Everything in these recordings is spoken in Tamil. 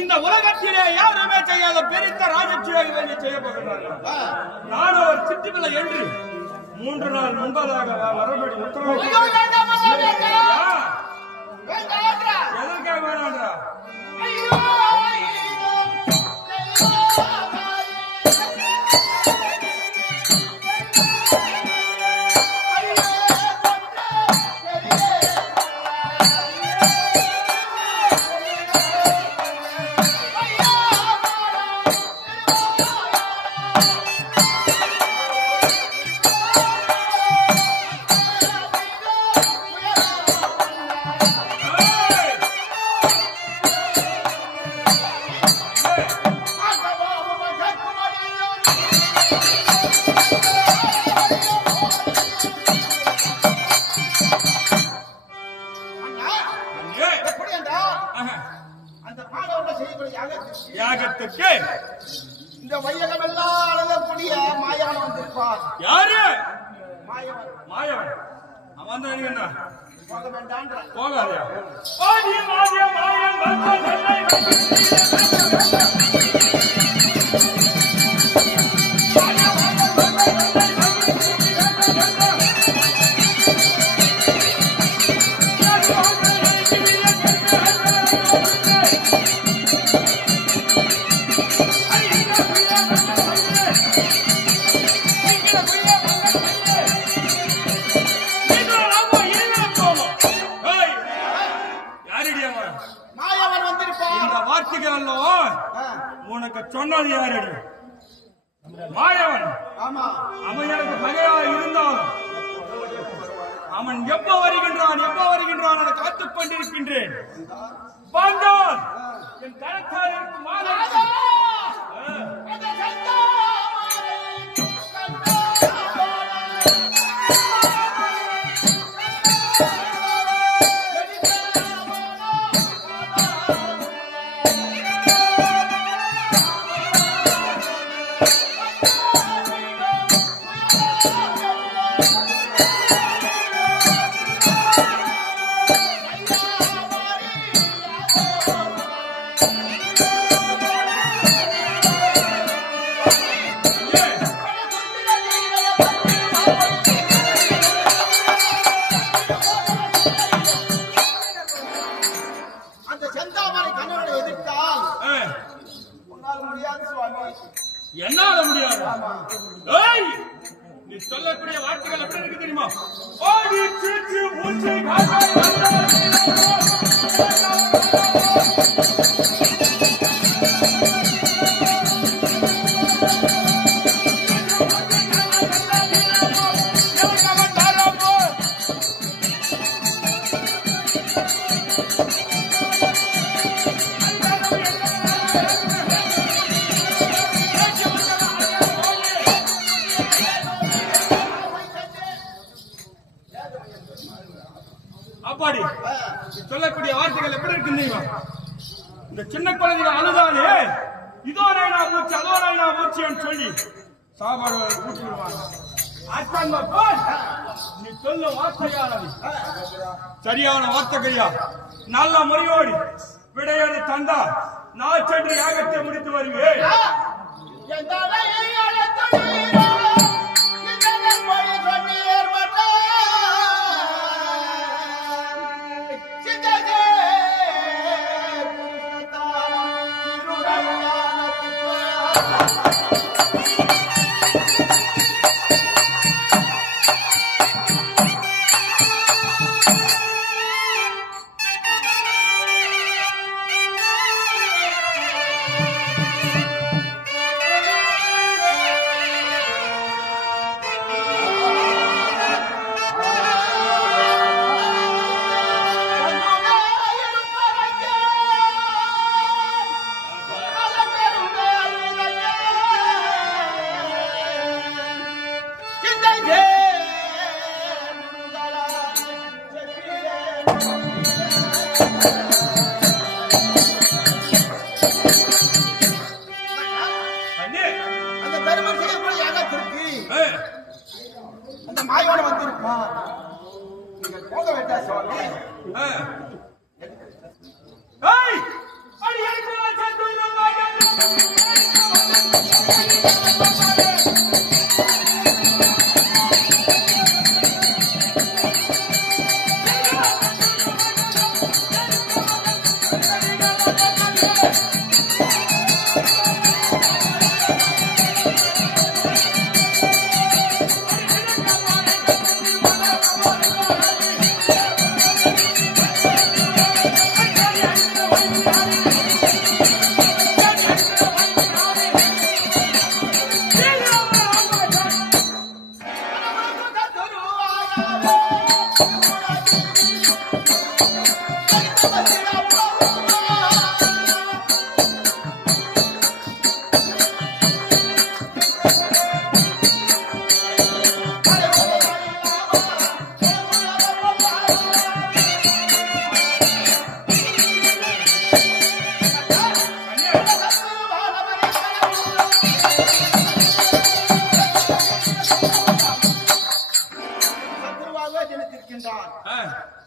இந்த உலகத்திலே யாருமே செய்யாத பெரிய ராஜட்சியை செய்ய போகிறார்கள். நானும் ஒரு சிட்டிப்பிள்ளை என்று 3 நாள் முன்பதாக மறுபடி உத்தரவு எதற்காக வேணான்றா? யாகத்துக்கு இந்த வையகம் எல்லாம் அழகக்கூடிய மாயவன் வந்திருப்பார். யாரு? மாயவன். மாயவன் அவன் தான் என்ன போக வேண்டாம். போகாதே. ஆதி மாய மாயன் உனக்கு சொன்னது யாரடி? மாயவன். அவன் எனக்கு பகையா இருந்தாலும் அவன் எப்ப வருகின்றான் அதை காத்துக் கொண்டிருக்கின்றேன். வந்தான் என் கரத்தால் இருக்கும் என்னால முடியாது. நீ சொல்லக்கூடிய வார்த்தைகள் எப்படி இருக்கு தெரியுமா? ஓடி சீச்சு மூச்சு அப்பாடி சொல்லக்கூடிய சாப்பாடு கூட்டி விடுவாங்க. அத்தங்க போல் நீ சொல்லும் வார்த்தையானது சரியான வார்த்தையா நல்ல முறையோடு விடையோடு தந்தா நான் சென்று யாகத்தை முடித்து வருவேன். அந்த மாயவன் வந்திருப்பான். நீங்கள் போக வேண்டாம் சுவாமி.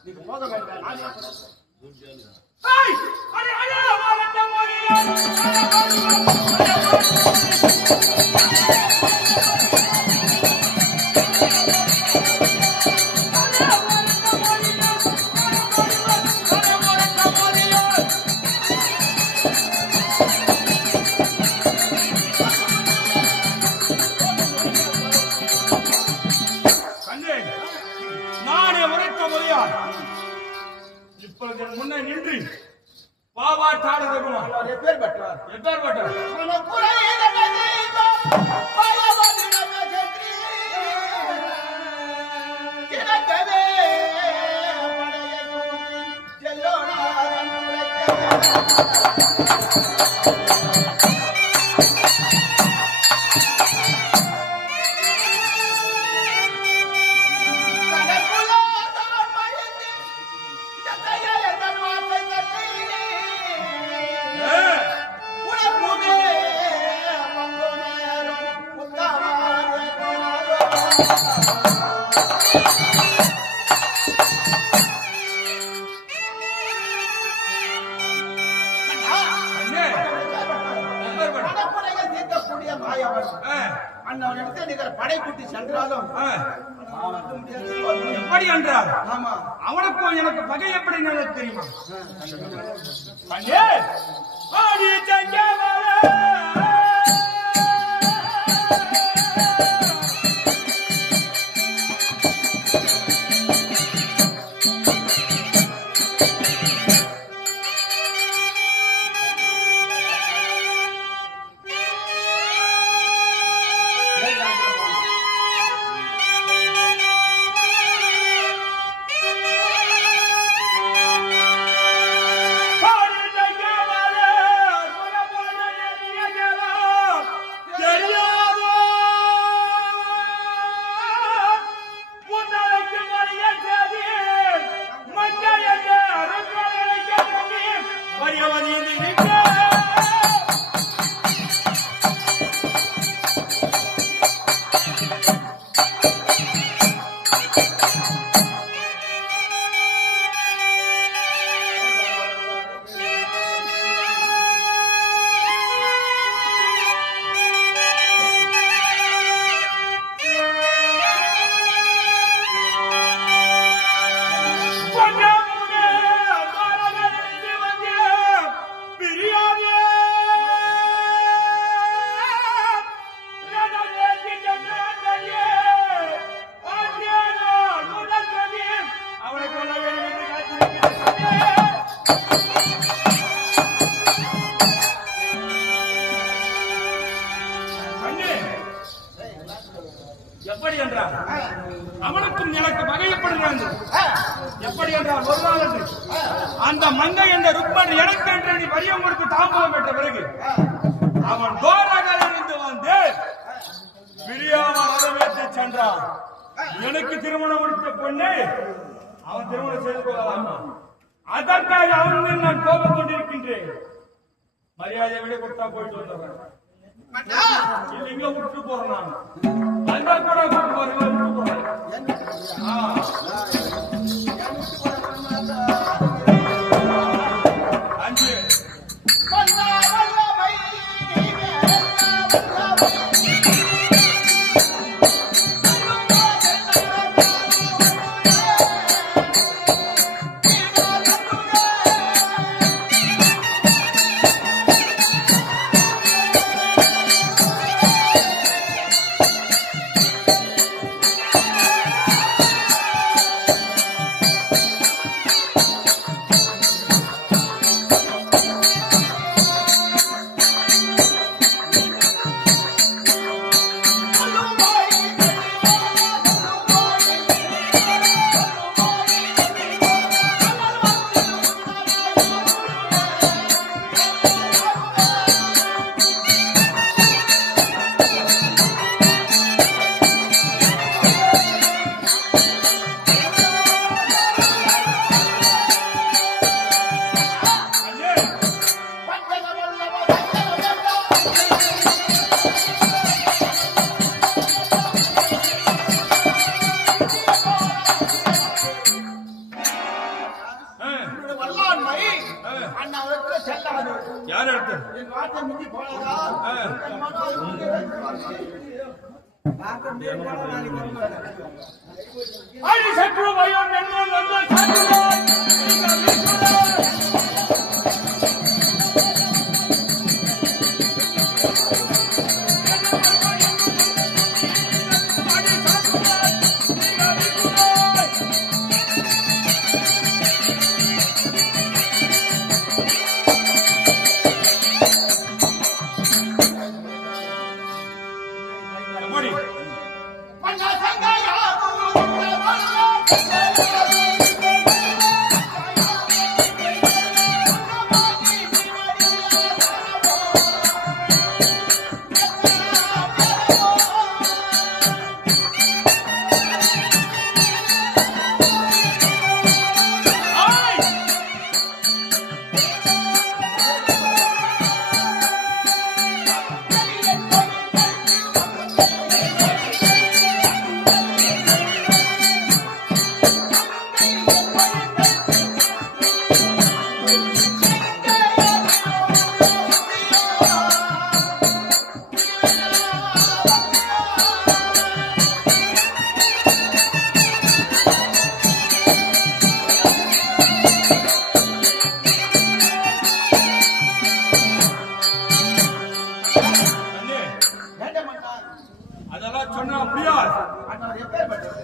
நீங்க போக வேண்டாம். இப்பொழுது முன்னே நின்று பாவாட்டாடு எப்பேர் பெற்றார் படைக்குட்டி சென்றாலும் எப்படி என்றார்? ஆமா, அவனுக்கும் எனக்கு பகை எப்படி தெரியுமா? எப்படி என்றால் அவனுக்கும் எனக்கு வகையப்படுகிறாங்க. எப்படி என்றால் ஒரு நாள் என்று அந்த மங்கை என்ற ருக்மணி எனக்கு என்று நீ பரியம் கொடுத்து தாம்பூலம் பெற்ற பிறகு அவன் தோரகளிலிருந்து வந்து பிரியாமல் வரவேற்று சென்றான். எனக்கு திருமணம் முடித்த பொண்ணு அவன் திருமணம் செய்து கொள்ளலாமா? அதற்காக அவன் மேல் நான் கோபம் கொண்டிருக்கின்றேன். மரியாதை விட கொடுத்தா போயிட்டு வந்துடுறேன். இல்லைங்க விட்டு போறேன் நான். அந்த கூட விட்டு போறேன் விட்டு போறேன். அஞ்சு யார் எடுத்தது? அடி சற்று வயோன் என்ன வந்து சாத்துவாய்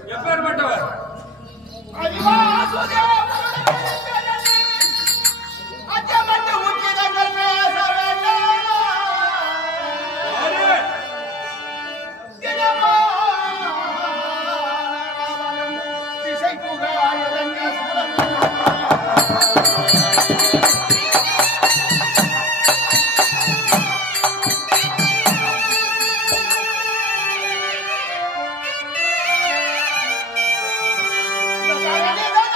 எப்பேற்பட்டவர்? Hallelujah.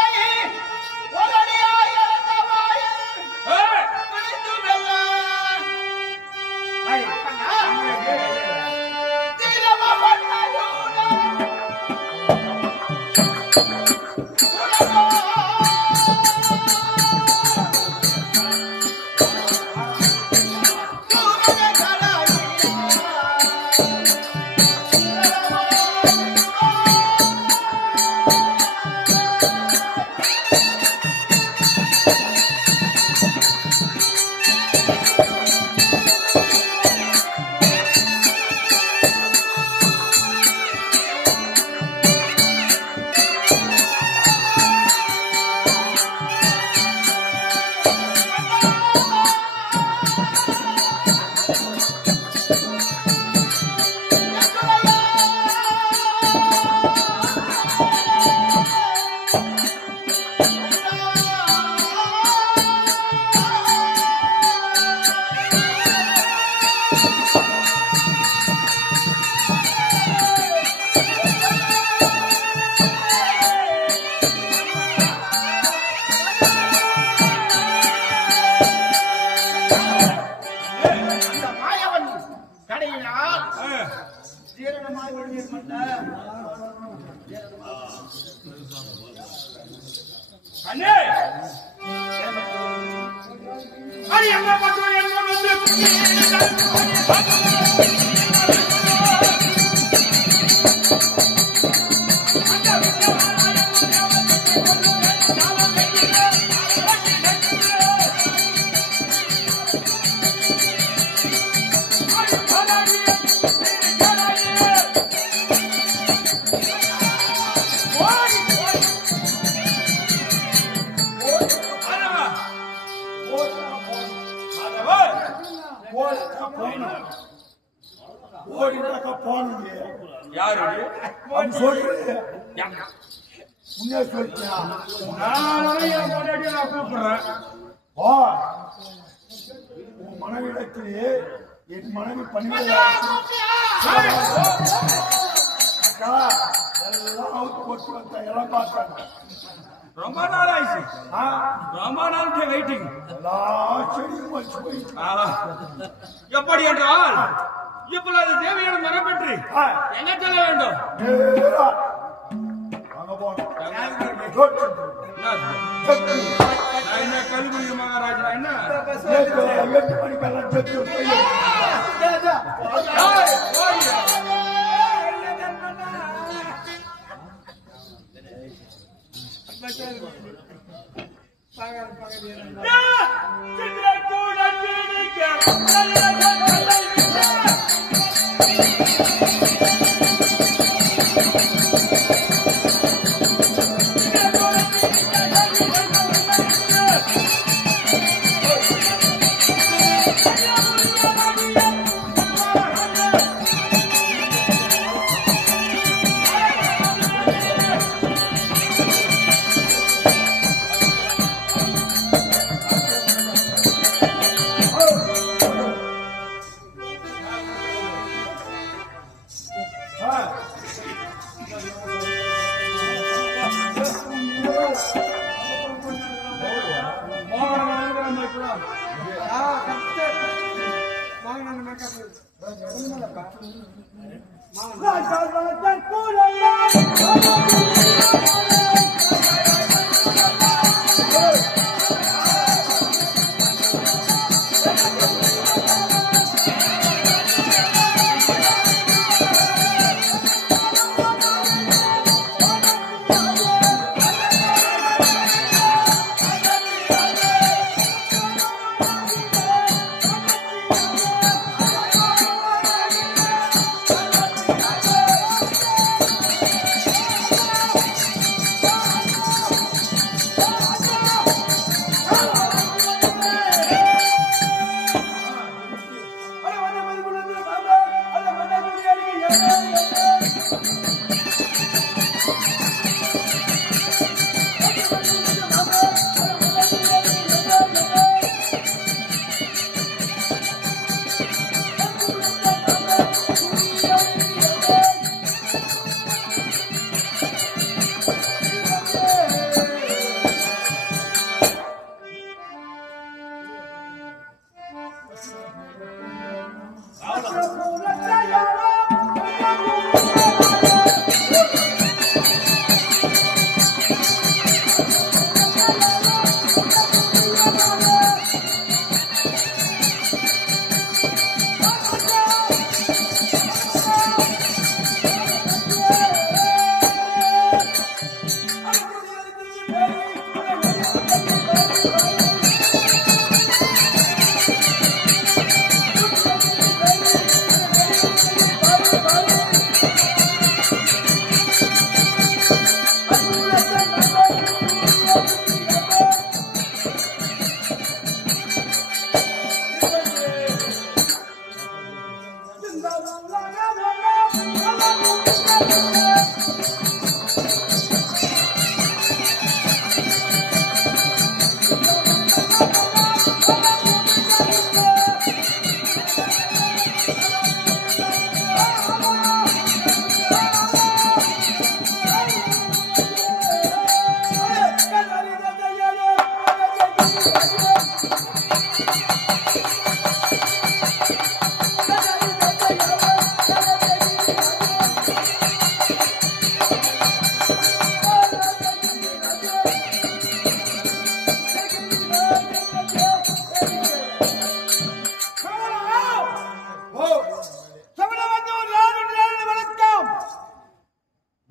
அண்ணே அடி என்ன பண்றோம் என்ன யாரு உன்ன சொல்லியா நான் கூப்பிடுறேன் உன் மனைவிடத்திலே என் மனைவி பணிவிடை எல்லாம் அவுத்து போட்டு வந்த எல்லாம் பார்த்தாங்க. ரொம்ப நாள் ஆயிடுச்சு ரொம்ப நாள் வெயிட்டிங் எல்லா செடியும் வச்சு போயிட்டு எப்படி என்றால் இப்பொழுது தேவையான மரம் பெற்று எங்க செல்ல வேண்டும் அங்க போனோம் என்ன கல்வி மகாராஜா என்ன 8 மணிக்கெல்லாம் செத்து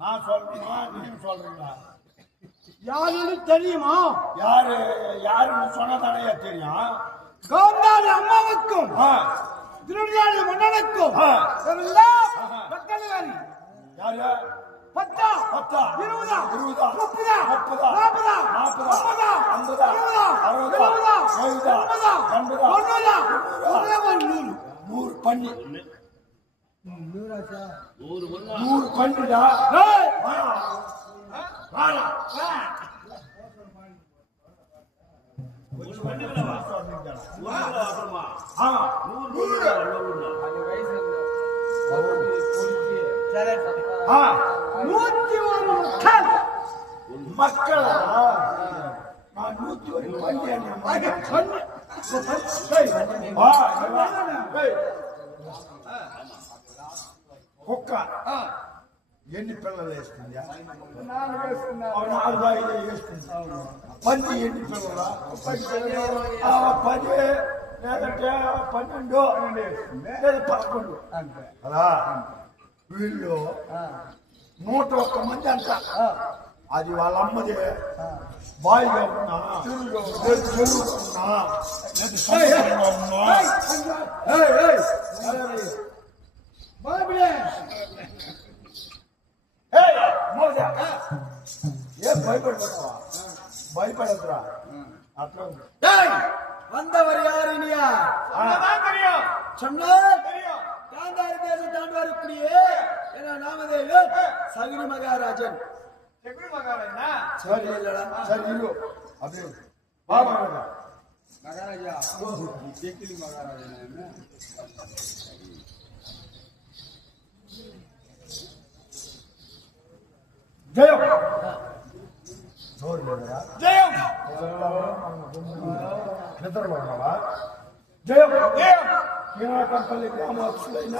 நான் சொல்றேன்னா நீங்க சொல்றீங்களா? யாருன்னு தெரியுமா? யாருன்னு சொன்னதானே தெரியும். காந்தாரி அம்மாவுக்கும் ஆ, திருநாளி மன்னனுக்கும் ஆ. எல்லாம் பக்கத்துக்காரி. யாரு? 10 10 20 20 30 30 40 40 50 50 60 70 80 90 100 பண்ணி 100 பண்ணிடா. வாடா மக்கள் நான் 101 కుక్క ఎన్ని పిల్లలు వేస్తుందా? 4 5 వేస్తుంది. పంది ఎన్ని పిల్లల? 10 లేదంటే 12 లేదా 11 అలా. వీళ్ళు 101 మంది అంట. అది వాళ్ళ అమ్మది బాయిగా ఉన్నా చెరువుగా ఉన్నా లేదా సముద్రంలో ఉన్నా ஏன் பயப்படுறா? பயப்படாதா? அப்புறம் வந்தவர் யார் இனியா? தெரியும் சொன்னார் தெரியும். காந்தாரி தேசம் தாண்டுவாருக்குடியே என நாமதேவி சகுனி மகாராஜன். செகுரி மகாராஜா சரி இல்லடா, சரி இரு. அப்படியே பாபா மகாராஜா செகுனி மகாராஜன் என்ன? ஜெயம் ஜெயம் నిద్రలో ఉన్నావా? జయం జయం కీనాకంపల్లి గ్రామస్తులైన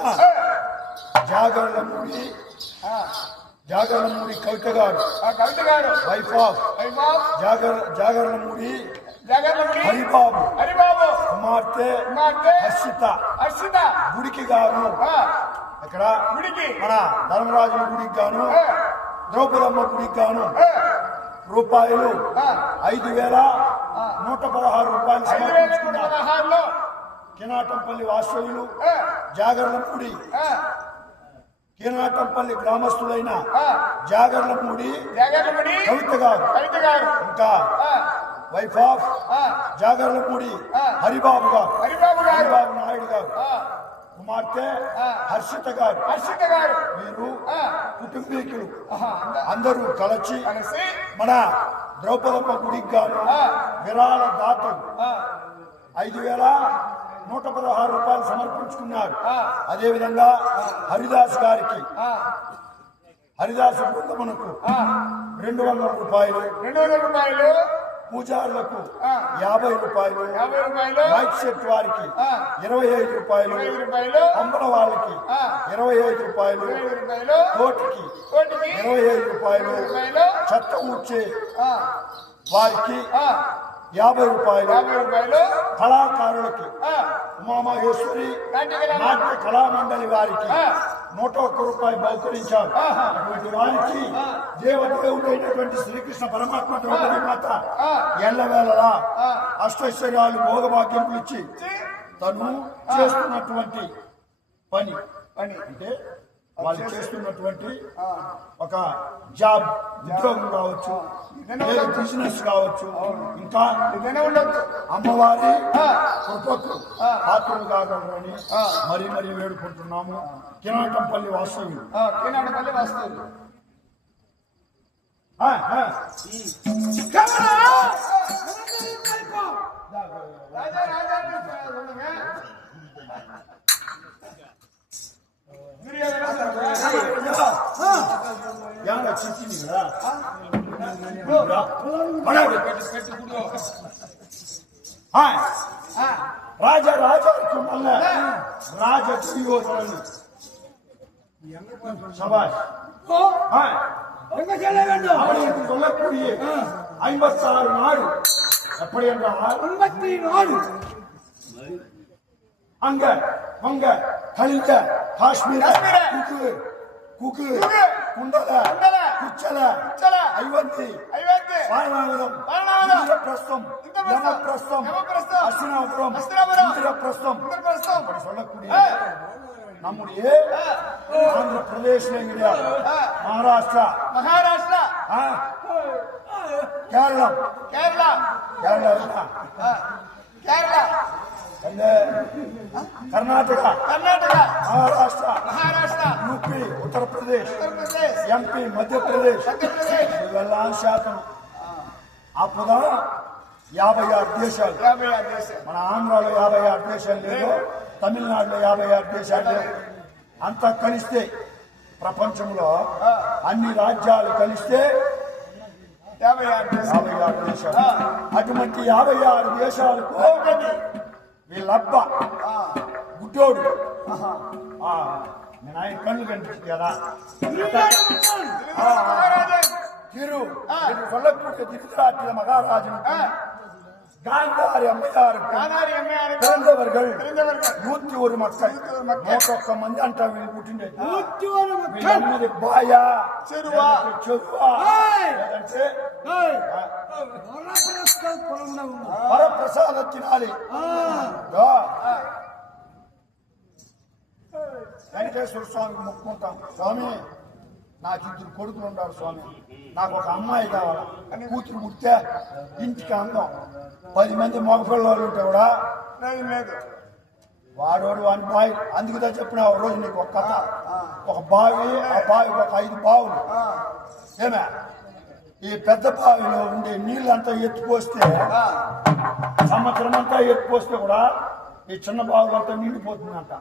జాగరణమూడి కవిత గారు, కవిత గారు వైఫ్ ఆఫ్ జాగరణమూడి జగన్మోహన్ హరిబాబు హరిబాబు కుమార్తె హర్షిత గుడికి గాను ఇక్కడ గుడికి మన ధర్మరాజుల గుడికి గాను ద్రౌపదమ్మ గుడికి గాను రూపాయలు 5,116 రూపాయలు సమర్పించుకున్నారు. కినాటంపల్లి వాస్తవ్యులు జాగరణమూడి కినాటంపల్లి గ్రామస్తులైన జాగరణమూడి కవిత గారు ఇంకా వైఫ్ ఆఫ్ జాగరణమూడి హరిబాబు నాయుడు గారు కుమార్తె హర్షిత గారు వీరు కుటుంబీకులు అందరూ కలిసి మన ద్రౌపదమ్మ గుడికి గాను విరాళ దాతలు 5,116 రూపాయలు సమర్పించుకున్నారు. అదేవిధంగా హరిదాస్ గారికి హరిదాసు బృందమునకు 200 రూపాయలు పూజారులకు 50 రూపాయలు మైక్ సెట్ వారికి 25 రూపాయలు పంపల వాళ్ళకి 25 రూపాయలు కోటికి 25 రూపాయలు చెత్త ఊడ్చే వారికి 50 రూపాయలు కళాకారులకి ఉమామహేశ్వరి నాట్య కళామండలి వారికి 101 రూపాయలు బహుకరించారు. అటువంటి వారికి దేవదేవుడైనటువంటి శ్రీకృష్ణ పరమాత్మ ద్రౌపది మాత ఎల్లవేళలా అష్టైశ్వర్యాలు భోగభాగ్యములు ఇచ్చి తను చేస్తున్నటువంటి పని అంటే వాళ్ళు చేస్తున్నటువంటి ఒక జాబ్ ఉద్యోగం కావచ్చు, లేదా బిజినెస్ కావచ్చు, ఇంకా అమ్మవారి కృపకు పాత్రలు కాగలరని మరీ వేడుకుంటున్నాము. కినాటంపల్లి వాస్తవ్యులు ஏன்டா சிரிச்சீங்களா? ராஜாவுக்கு நல்ல ராஜ துரியோதனன் சபாஷ் எங்க செல்ல வேண்டும்? அவனுக்கு சொல்லக்கூடிய 56 நாடு எப்படி என்றால் 54 அங்க வங்க கலிங்க காஷ்மீர் குகு குகு, குண்டல குண்டல, குச்சல குச்சல, ஐவந்தி ஐவந்தி, வாரணாவதம் வாரணாவதம், இந்திரபிரஸ்தம் இந்திரபிரஸ்தம், யமபிரஸ்தம் யமபிரஸ்தம், அஸ்தினாபுரம் அஸ்தினாபுரம், இந்திரபிரஸ்தம் இந்திரபிரஸ்தம், அப்படி சொல்லக்கூடிய நம்முடைய ஆந்திர பிரதேசம் கிடையாது, மகாராஷ்டிரா, மகாராஷ்டிரா, ஆ, கேரளம் கேரளா, கேரளா என்ன? கேரளா, அந்த கர்நாடகா கர்நாடகா, மகாராஷ்டிரா மகாராஷ்டிரா, యూపీ ఉత్తరప్రదేశ్ உத்தரப்பிரதேஷ், ఎంపీ మధ్యప్రదేశ్ மத்தியப்பிரதேஷ், ఇవెల్లాం శాతం అప్పుదా 56 దేశాలు 56 దేశం, మన ఆంధ్రాలో 56 దేశాలు లేదు, తమిళనాడులో 56 దేశాలు లేవు. అంతా కలిస్తే ప్రపంచంలో అన్ని రాజ్యాలు కలిస్తే 56 దేశం, 56 దేశాలు. అటువంటి 56 దేశాలకు వీళ్ళబ్బ గుడ్డోడు నేను ఆయన కళ్ళు కనిపించింది కదా மகாராஜன், திரு என்று சொல்லக்கூடிய திருத்தராட்டிய மகாராஜனுக்கு காந்தாரி அம்மையாருக்கு கானாரி அம்மையாருக்கு பிறந்தவர்கள் பிறந்தவர்கள் 101 மக்கள் 101 மக்கள். 101 మంది అంటా వీళ్ళు పుట్టిండే 101 மக்கள். వీళ్ళందరి బాయా చెరువా, చెరువా ఏయ్! లేదంటే ஏய், வரப்பிரசாதம் பிறந்தவங்க. వరప్రసాదத்தினாலே గా. వెంకటేశ్వర స్వామికి మొక్కుకుంటాం, స్వామి నాకు 2 కొడుకులు ఉండాలి స్వామి, నాకు ఒక అమ్మాయి కావాలి, కూతురు పుట్టే ఇంటికి అందం, 10 మంది మగపిల్లలు ఉంటే కూడా లేదు లేదు, వాడోడు వాని బావి. అందుకుదా చెప్పిన ఒక రోజు నీకు ఒక కథ, ఒక బావి, ఆ బావి ఒక 5 బావులు ఏమే, ఈ పెద్ద బావిలో ఉండే నీళ్ళంతా ఎత్తుపోస్తే సంవత్సరం అంతా ఎత్తుపోస్తే కూడా ఈ చిన్న బావులంతా నిండిపోతుందంట.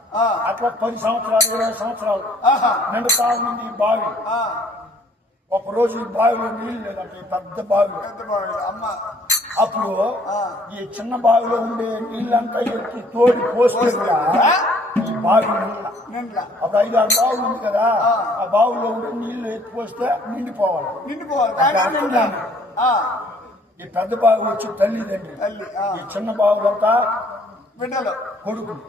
అట్లా 10 సంవత్సరాలు 20 సంవత్సరాలు నిండుతా ఉంది ఈ బావి. ఒక రోజు ఈ బావిలో నీళ్ళు లేదంట, ఈ పెద్ద బావిలో. పెద్ద బావి అమ్మ, అప్పుడు ఈ చిన్న బావిలో ఉండే నీళ్ళంతా ఎత్తి తోడి పోస్తే కూడా ఈ బావి నిండా. నిండా అప్పుడు 5-6 బావులు ఉంది కదా, ఆ బావుల్లో ఉండే నీళ్లు ఎత్తి పోస్తే నిండిపోవాలి. నిండిపోవాలి, అట్లా కానీ అనుకున్నాను. ఈ పెద్ద బావి వచ్చి తల్లిదండ్రి, తల్లి, ఈ చిన్న బావులంతా బిడ్డలు, కొడుకులు.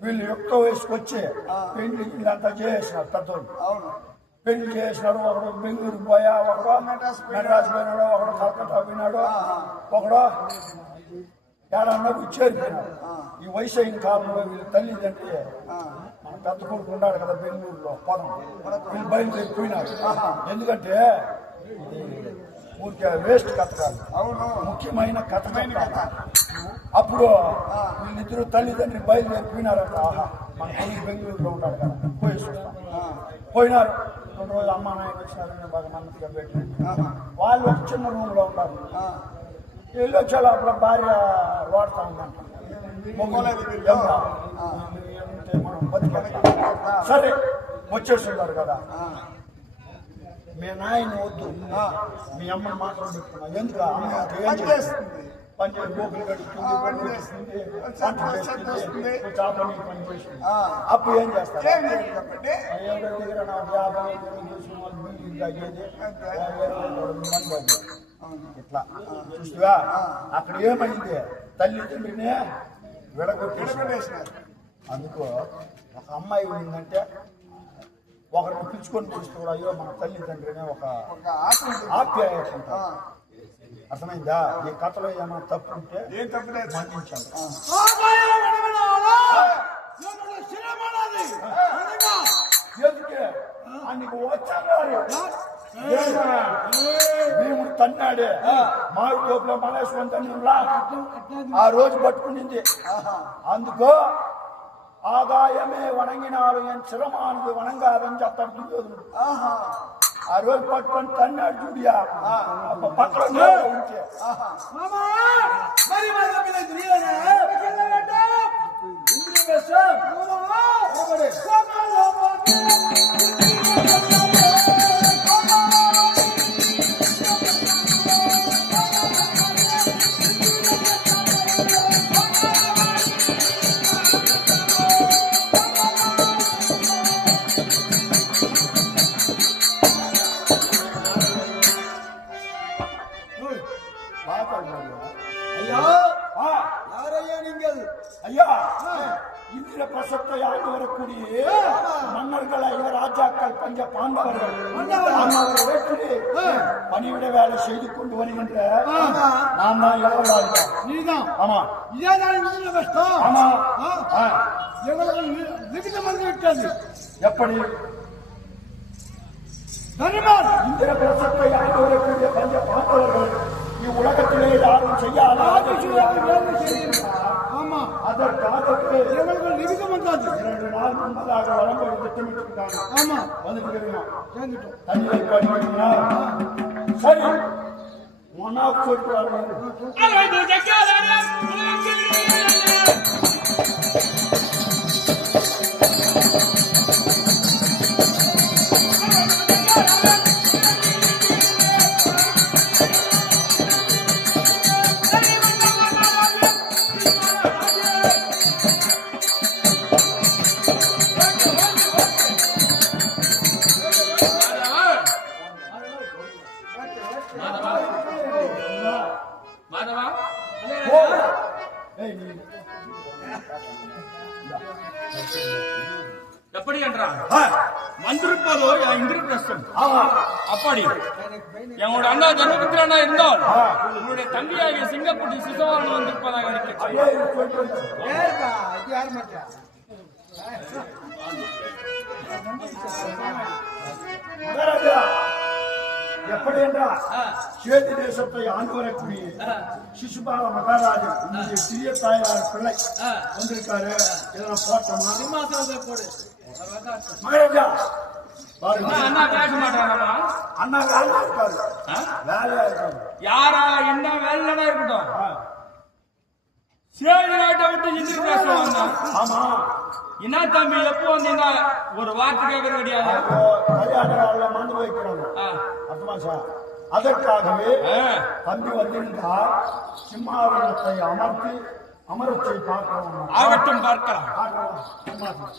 వీళ్ళు యుక్త వయసుకు వచ్చి పెళ్లి వీళ్ళంతా చేసినారు పెద్దోళ్ళు. అవును, పెళ్లి చేసినాడు. ఒకడు బెంగళూరు పోయా, ఒకడు మెడ్రాస్ పోయినాడు, ఒకడు కలకత్తా పోయినాడు, ఒకడు ఏడన్నా చేరిపోయినాడు. ఈ వయసు అయిన కాలంలో వీళ్ళ తల్లిదండ్రి మన పెద్ద కొడుకు ఉన్నాడు కదా బెంగళూరులో పొలం, వీళ్ళు బయలుదేరిపోయినాడు. ఎందుకంటే ఊరికే వేస్ట్ కథ కాదు, అవును, ముఖ్యమైన కథ. అప్పుడు వీళ్ళిద్దరు తల్లిదండ్రి బయలుదేరిపోయినారంట. ఆహా, మన కొడుకు బెంగళూరులో ఉంటాడు కదా, పోయేసి వస్తాం. పోయినారు. 2 రోజులు అమ్మ నాయన వచ్చినారు, బాగా నమ్మకంగా పెట్టి వాళ్ళు ఒక చిన్న రూమ్ లో ఉంటారు. వీళ్ళు వచ్చాడు. అప్పుడు భార్య వాడుతా ఉందంట, మనం బతికేస్తాం. సరే వచ్చేస్తున్నారు కదా, మీ నాయన వద్దు, మీ అమ్మని మాత్రం పెట్టుకున్నా. ఎందుకు అమ్మ ఏం చేస్తుంది? పని చేసి గోపులు కడుగుతుంది, పని చేస్తుంది, వంట చేస్తుంది, చేపని పని చేస్తుంది. అప్పుడు ఏం చేస్తారు? ఏం చేయాలి చెప్పండి, ఎవరి దగ్గర నా 50 చూసిన వాళ్ళు బిల్డింగ్ తగ్గేది, ఇట్లా చూస్తువా. అక్కడ ఏమైంది? తల్లిదండ్రినే విడగొట్టేసినారు. అందుకు ఒక అమ్మాయి ఉందంటే ఒకరిని పిలుచుకొని పిలుస్తూ కూడా అయ్యో మన తల్లిదండ్రినే ఒక ఆప్యాయత ఉంటారు. అర్థమైందా? ఈ కథలో ఏమైనా తప్పు ఉంటే ఏం తప్పలేదు, మన్నించాలి. ఎందుకే నీకు వచ్చాడు భీముడు తన్నాడే మారు తోపులో మలేశ్వరం తన్నులా ఆ రోజు పట్టుకునింది. అందుకో ఆదాయమే వణంగినాడు నేను చిరమానది వణంగాదని చెప్తాడు దుర్యోధనుడు. ఆ రోజు పట్టుకొని తన్నాడు చూడియా పక్కన ఉంటే ஐயா இந்திர பிரசத்தை ஆண்டு வரக்கூடிய மன்னர்கள் ஐயா ராஜா ராஜாக்கள் பஞ்ச பாண்டவர்கள் அவரை வெற்றி பணிவிட வேலை செய்து கொண்டு வருகின்ற நாம் தான் இளவராஜா. நீதான். ஆமா. இதேதான் இந்த கஷ்டம். ஆமா. எங்களுக்கு லிகிதம் வந்து விட்டது. எப்படி தருமான் இந்திர பிரசத்தை ஆண்டு வரக்கூடிய பஞ்ச பாண்டவர்கள் இவ்வுலகத்திலே யாரும் செய்யாத ஆமா அதற்காகவே எங்களுக்கு லிகிதம் வந்தாது. 2 நாள் முன்பதாக வரம்பு திட்டமிட்டிருக்காங்க. ஆமா வந்துட்டு சேர்ந்துட்டோம். தண்ணீரை படிக்கிறீங்களா? சரி ஒன்னா போயிட்டு வரணும். மாதவா ஓ ஏய் நீ எப்படி என்றான் வந்திருப்பதோ இந்திரபிரஸ்தம். ஆமா அப்படி எங்களோட அண்ணா தர்மபுத்திரனா இருந்தால் உங்களுடைய தம்பியாகிய சிங்கப்பட்டி சிசவாரன் வந்திருப்பதாக இருக்கிறது. ஏய் போயிட்டு மகாராஜா எப்படி என்றால் சேதி தேசத்தை ஆண்டு வரக்கூடிய சிசுபால மகாராஜா இந்த சிறிய தாயார் பிள்ளை வந்திருக்காரு. இதெல்லாம் போட்டோமா மகாராஜா பாருங்க. அண்ணா பேச மாட்டாரா? அண்ணா வேலையா இருக்காரு. வேலையா இருக்காரு. யாரா என்ன வேலையா இருக்கட்டும், சேரி நாட்டை விட்டு இந்திரபிரஸ்தம். ஆமா என்ன தம்பி எப்போ வந்தீங்க ஒரு வார்த்தை கேட்கறது கிடையாது. கல்யாண நாள்ல மந்து வைக்கிறாங்க. அர்த்தமா சார்? அதற்காகவே தம்பி வந்திருந்தால் சிம்மாசனத்தை அமரத்தை பார்க்கலாம். ஆகட்டும் பார்க்கலாம். ஆகட்டும் பார்க்கலாம்.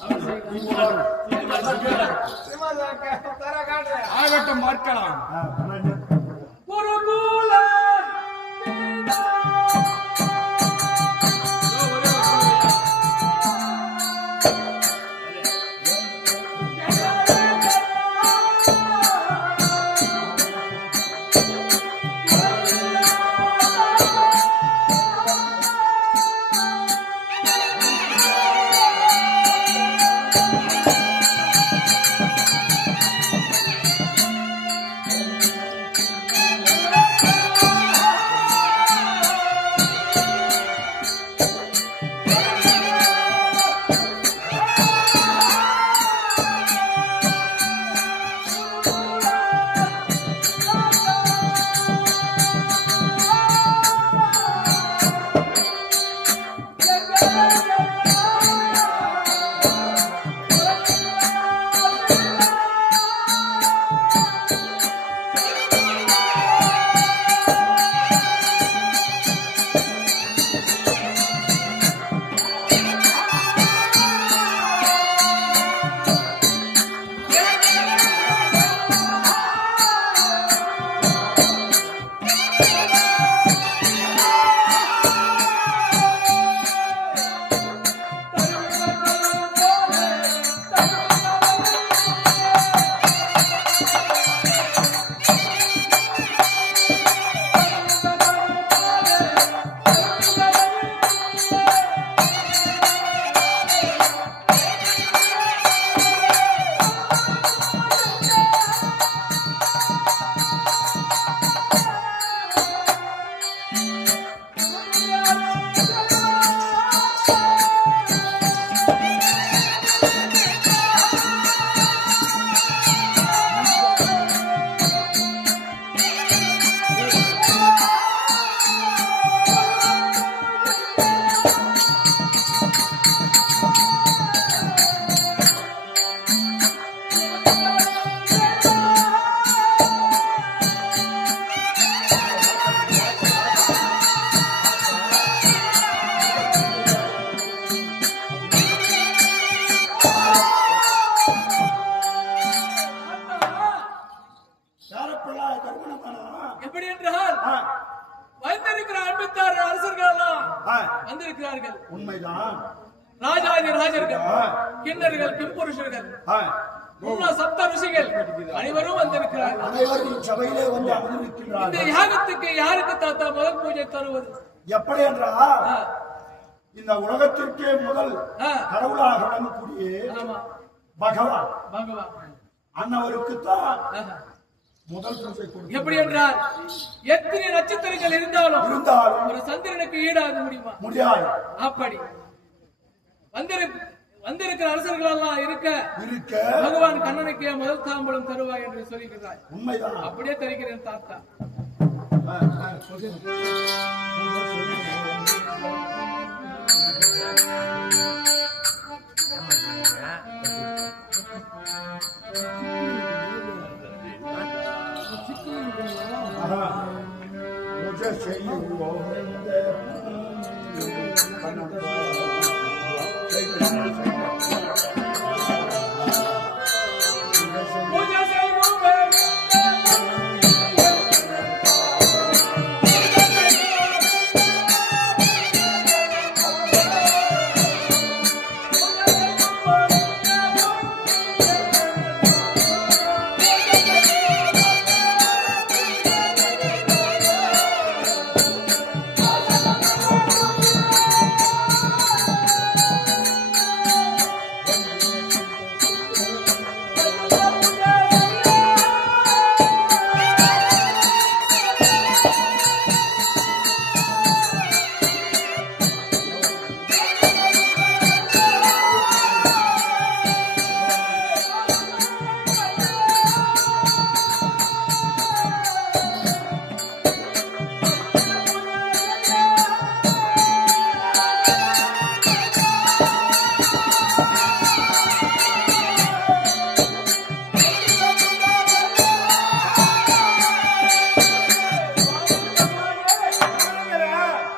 எப்படி என்றால் வந்திருக்கிற அன்பத்தார் அரசர்கள் எல்லாம் வந்திருக்கிறார்கள். உண்மைதான். ராஜாதி ராஜர்கள், கிண்ணர்கள், கிம்புருஷர்கள் முன்னாள் சப்த ருஷிகள் அனைவரும் வந்திருக்கிறார்கள். அனைவரும் சபையிலே வந்து இந்த அமர்ந்திருக்கிறார்கள். யாகத்துக்கு யாருக்கு தாத்தா முதல் பூஜை தருவது? எப்படி என்றால் ஆ, இந்த உலகத்திற்கே முதல் ஆ. கடவுளாக விளங்கக்கூடிய ஆமா பகவான் பகவான். அன்னவருக்கு தான் ஆஹா. முதல் பூஜை கொடுக்கும். எப்படி என்றால் எத்தனை நட்சத்திரங்கள் இருந்தாலும் இருந்தாலும் ஒரு சந்திரனுக்கு ஈடாக முடியுமா? முடியாது. அப்படி வந்திருக்கிற அரசர்கள் எல்லாம் இருக்க இருக்க பகவான் கண்ணனுக்கு முதல் தாம்பலம் தருவாய் என்று சொல்லுகிறார். உண்மைதான். அப்படியே தருகிறேன் தாத்தா. பூஜை செய்யுவோம். பூஜை செய்வோமே.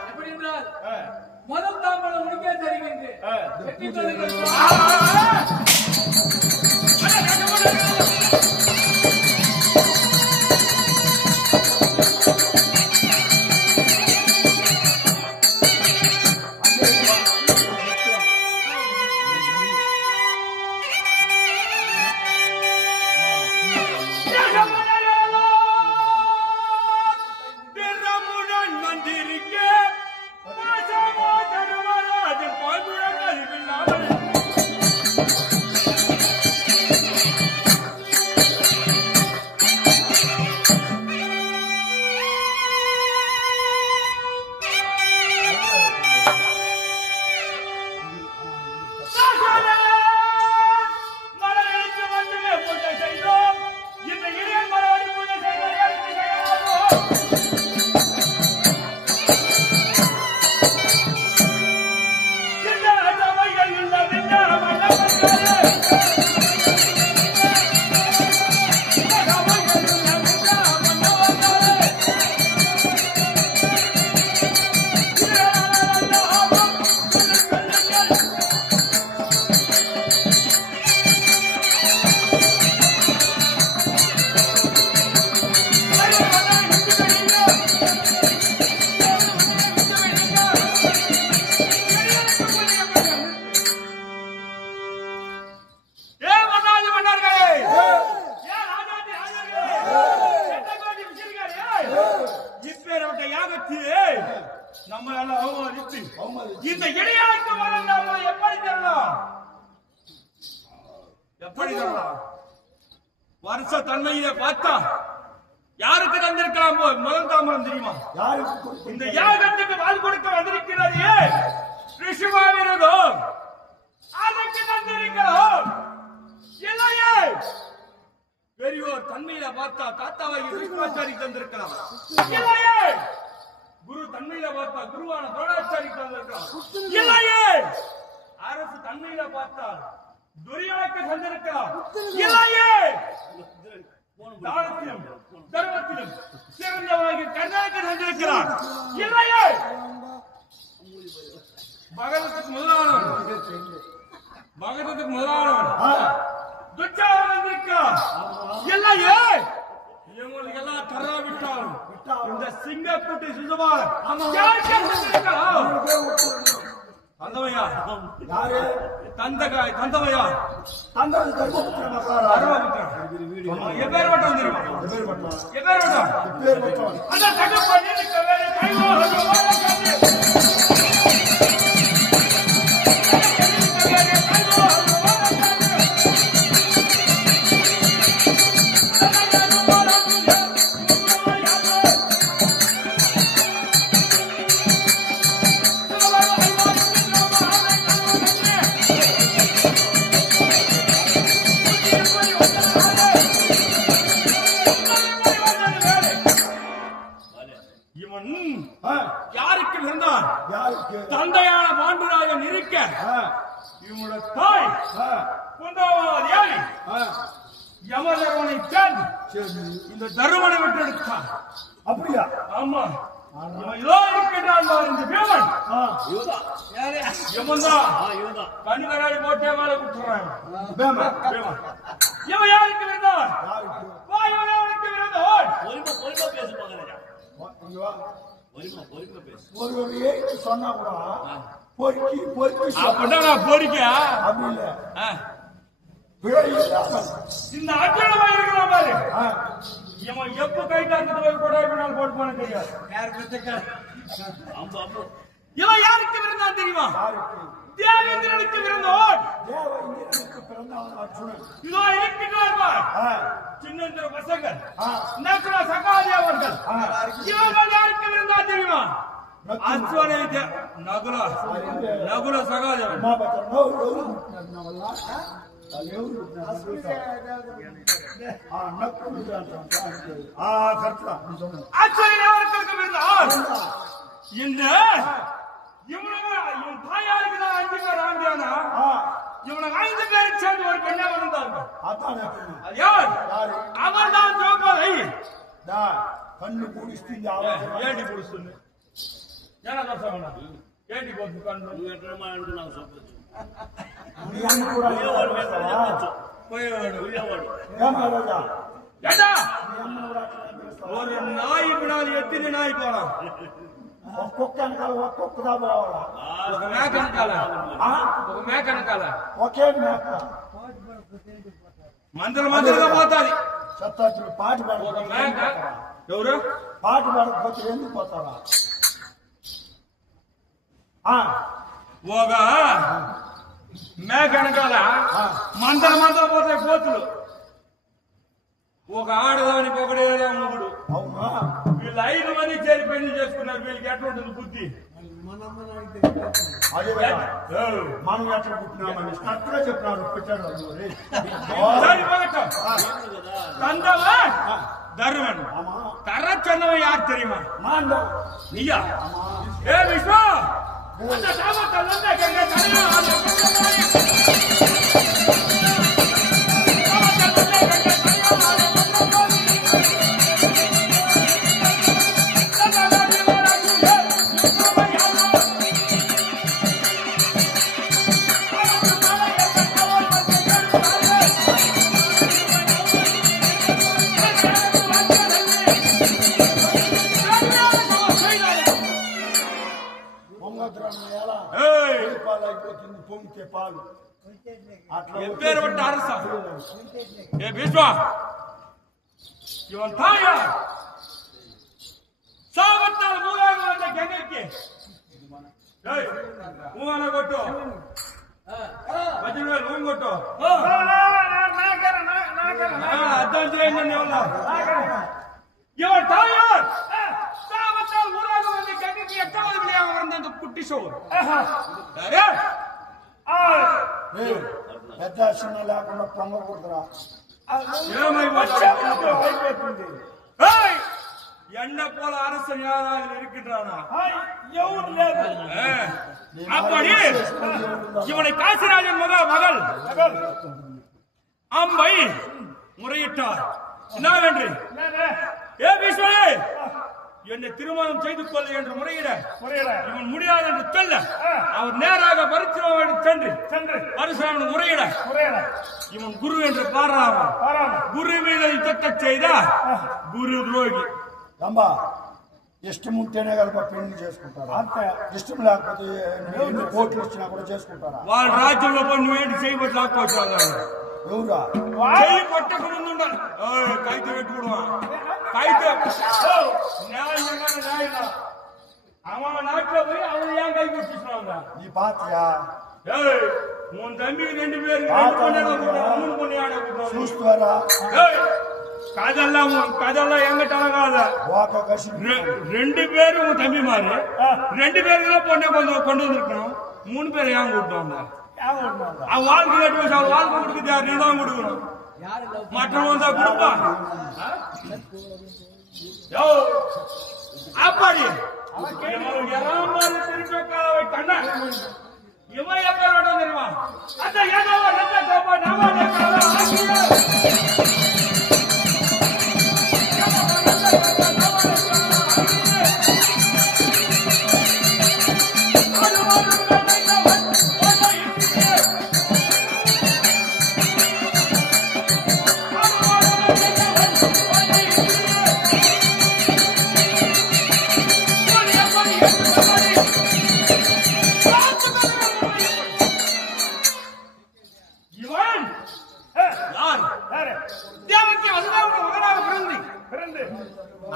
எப்படி என்றால் முதல் தாம்பலம் உனக்கே தருகின்றேன். வெற்றி கொள்ளுங்கள். திறமுடன் வந்திருக்க பாசமோ தருவராஜன் பால்முழங்கள் இல்லாமல் மலரடித்து வந்து பூஜை செய்தோம். இந்த இடையன் மலரடி பூஜை செய்தால் ஏற்று செய்யலாமோ? நம்மளால அவமானித்து இந்த இடையாளுக்கு மறந்தாம எப்படி தரலாம்? எப்படி தரலாம்? வருஷ தன்மையிலே பார்த்தா யாருக்கு தந்திருக்கலாம் முதல் தாமரம் தெரியுமா? யாருக்கு கொடுக்கும்? இந்த யாகத்துக்கு பால் கொடுக்க வந்திருக்கிறது ரிஷிமாவிரதம் அதற்கு தந்திருக்கிறோம் இல்லையே. பெரியோர் தன்மையில பார்த்தா தாத்தாவை விஷ்ணுவாச்சாரி தந்திருக்கலாம் இல்லையே. குரு தன்மையில பார்த்தா குருவான துரோணாச்சாரி தந்திருக்கலாம் இல்லையே. அரசு தன்மையில பார்த்தால் துரியாக்கு தந்திருக்கலாம் இல்லையே. தானத்திலும் தர்மத்திலும் சிறந்தவனாகி கர்ணனுக்கு தந்திருக்கிறார் இல்லையே. பகவத்துக்கு முதலானவன் துச்சாதனன் இருக்கிறான் இல்லையே. இவங்களுக்கு எல்லாம் தராவிட்டாலும் இந்த சிங்கக்குட்டி சிசுபாலன் தந்தவையா யாரு தந்தவையா தந்தது தர்மபுத்திர மக்காரா தர்மபுத்திரன் எப்பேர்பட்டவன் தெரியுமா? எப்பேர்பட்டவன் எப்பேர்பட்டவன் அந்த தகப்பன் எனக்கு வேலை இவன் யாருக்கு இருந்தான்? யாருக்கு தந்தையான பாண்டுராஜன் இருக்க இவனோட தாய் குந்தவாதியாய் யமதர்மனை சேர்ந்து இந்த தருமனை விட்டு எடுத்தான். அப்படியா? ஆமா, இவன் இதோ இருக்கின்றான் பாரு இந்த பீமன். இவன்தான் கண்கராடி போட்டே மேல குட்டுறான். இவன் யாருக்கு இருந்தான்? இவன் யாருக்கு இருந்தான்? ஒரு ஏற்று சொன்னா கூட பொறுக்கி பொறிக்க அப்படி இல்ல பிழை இல்லாமல். இந்த அச்சனமா இருக்கிறான் பாரு. இவன் எப்ப கைட்டாங்க போய் கொடாய் போட்டு போன தெரியாது. இவன் யாருக்கு இருந்தான் தெரியுமா? தேவேந்திரனுக்கு விருந்தோன். தேவேந்திரனுக்கு பிறந்தவன் அர்ஜுனன். இதோ இருக்கின்றார் பார் சின்னந்திர பசங்கள் நக்குல சகாதேவர்கள். இவர்கள் யாருக்கு விருந்தான் தெரியுமா? அஸ்வனை நகுல சகாதேவன். இந்த இவன் தாயாருக்கு தான் 5 பேர் ஆண்டியானா இவனுக்கு 5 பேர் சேர்ந்து ஒரு பெண்ணா வந்தாங்க. யார்? அவன் தான் திரௌபதி. கண்ணு பூடிச்சு ஏடி பூடிச்சு ஏன்னா சொன்னா ஏடி போட்டு கண்ணு ஒரு நாய் பின்னாடி எத்தனை நாய் போலாம்? ఒక్కొక్క ఒక్కొక్కదా పోవాలా? ఒక మేక వెనకాల ఒకే మేక మందలుగా పోతాది. సత్తాచులు పాట ఒక మేక ఎవరు పాట పాడకపోతే ఎందుకు పోతారా? ఒక మేక వెనకాల మందలు పోతాయి కోతులు. ఒక ఆడదానికి ఒకడేదో మొగుడు. అవునా? వీళ్ళు 5 మంది చేరి పెళ్లి చేసుకున్నారు. వీళ్ళకి ఎట్లా ఉంటుంది బుద్ధి? అదే మనం ఎట్లా పుట్టినామని అట్లా చెప్పినారు పెట్టాడు. தந்தவா தருவன் தர சொன்னவன் யார் தெரியுமா? நீயா? ஏ விஸ்வா அந்த சாமத்தல் வந்த கங்க தனியா పొంగితే పాలు பேர் விட்ட அரசா. ஏ விஸ்வா இவன் தாயா சாவத்தால் மூலாக வந்த கங்கைக்கு மூவான கொட்டு வஜ்ரவேல் மூงகொட்டு அதான் செய்ய. இவன் தாயார் சாவத்தால் மூலாக வந்த கங்கைக்கு 8வது விளையாக வந்த அந்த குட்டி சோர் పెద్ద చిన్న లేకుండా పొంగకూడదురా. என்ன போல அரசன் யாராவது இருக்கின்றானா? அப்படி இவனை காசிராஜன் மகள் அம்பை முறையிட்டார். என்னவென்று? ஏ விஸ்வரே என்னை திருமணம் செய்து கொள்ள என்று முறையிட இவன் முடியாது என்று சொல்ல அவர் நேராக பரிசுராமன் சென்று பரிசுராமன் முறையிட இவன் குரு என்று பாராமல் குரு மீது யுத்தத்தை செய்த குரு துரோகி. அம்பா ఇష్టం ఉంటేనే కనుక పెళ్లి చేసుకుంటారు అంతే ఇష్టం లేకపోతే ఎన్ని కోట్లు ఇచ్చినా కూడా చేసుకుంటారా వాళ్ళ రాజ్యంలో పోయి నువ్వేంటి చేయబట్టి లాక్కోవచ్చు ఎవరా చెయ్యి కొట్టక ముందు ఉండాలి కైతే పెట్టుకోవడమా కైతే அவன் நாட்டுல போய் அவன் ஏன் கை பிடிச்சிருவாங்க நீ பாத்தியா உன் தம்பி 2 பேர் చూస్తారా கதெல்லாம் எங்கிட்ட அழகாத 2 பேரும் உன் தம்பி மாதிரி 2 பேருக்கு பொண்ணை கொண்டு வந்திருக்கணும் 3 பேரை ஏன் கூப்பிட்டு அவன் வாழ்க்கை கட்டி வச்சு அவன் வாழ்க்கை கொடுக்குது யார் நீ தான் கொடுக்கணும் மற்றவன் தான் கொடுப்பான் அப்பாடி கண்ணா இவன் எப்ப தெரியுமா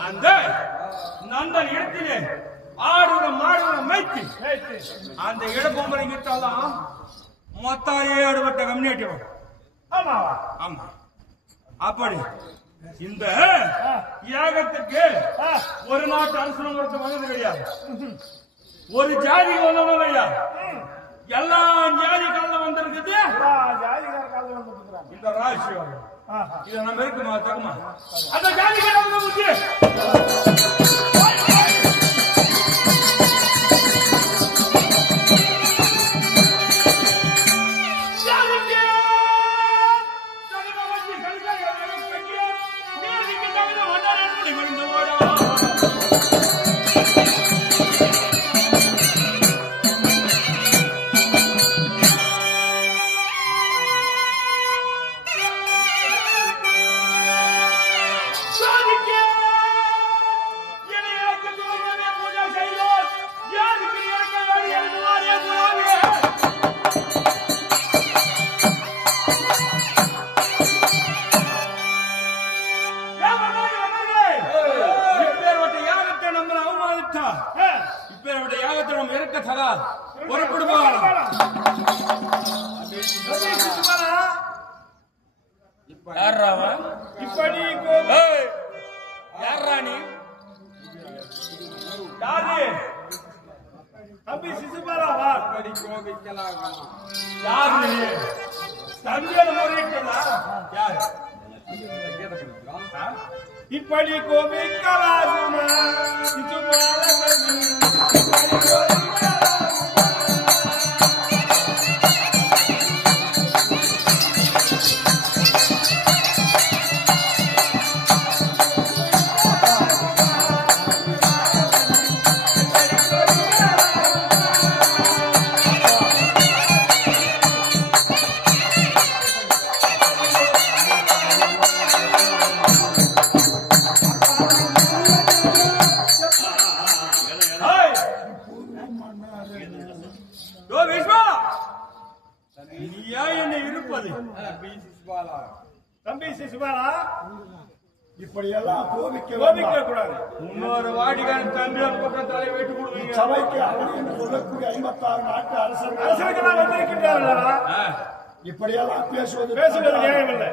அந்த நந்தன் இடத்திலே ஆடுற மாடுற மேய்ச்சி அந்த இடப்பொம்பரை கிட்டாலாம் மொத்தம் 7 வட்ட கம்யூனிட்டி ஆமாவா ஆமா அப்படி இந்த யாகத்துக்கு ஒரு நாட்டு அரசனம் வந்தது கிடையாது ஒரு ஜாதி வந்தவனும் கிடையாது எல்லா ஜாதி காலம் வந்திருக்குது இந்த ராசியம் இதை நம்ம இருக்குமா தகுமா அந்த ஜாதி காலம் வந்து தம்பி சிசுபாலாவா யாரு தம்பியோட முறையிட்டா யாரு இப்படி கோபிக்கலாகுமா தம்பி சிசுபாலா இப்படி எல்லாம் கோபிக்க கூடாது இன்னொரு வாடிக்கான தம்பி தலை வெட்டி கொடுங்க சபைக்கு அப்படின்னு சொல்லக்கூடிய 56 நாட்டு அரசர்கள் வந்திருக்கின்றார்களா இப்படியெல்லாம் பேசுவது நியாயமில்லை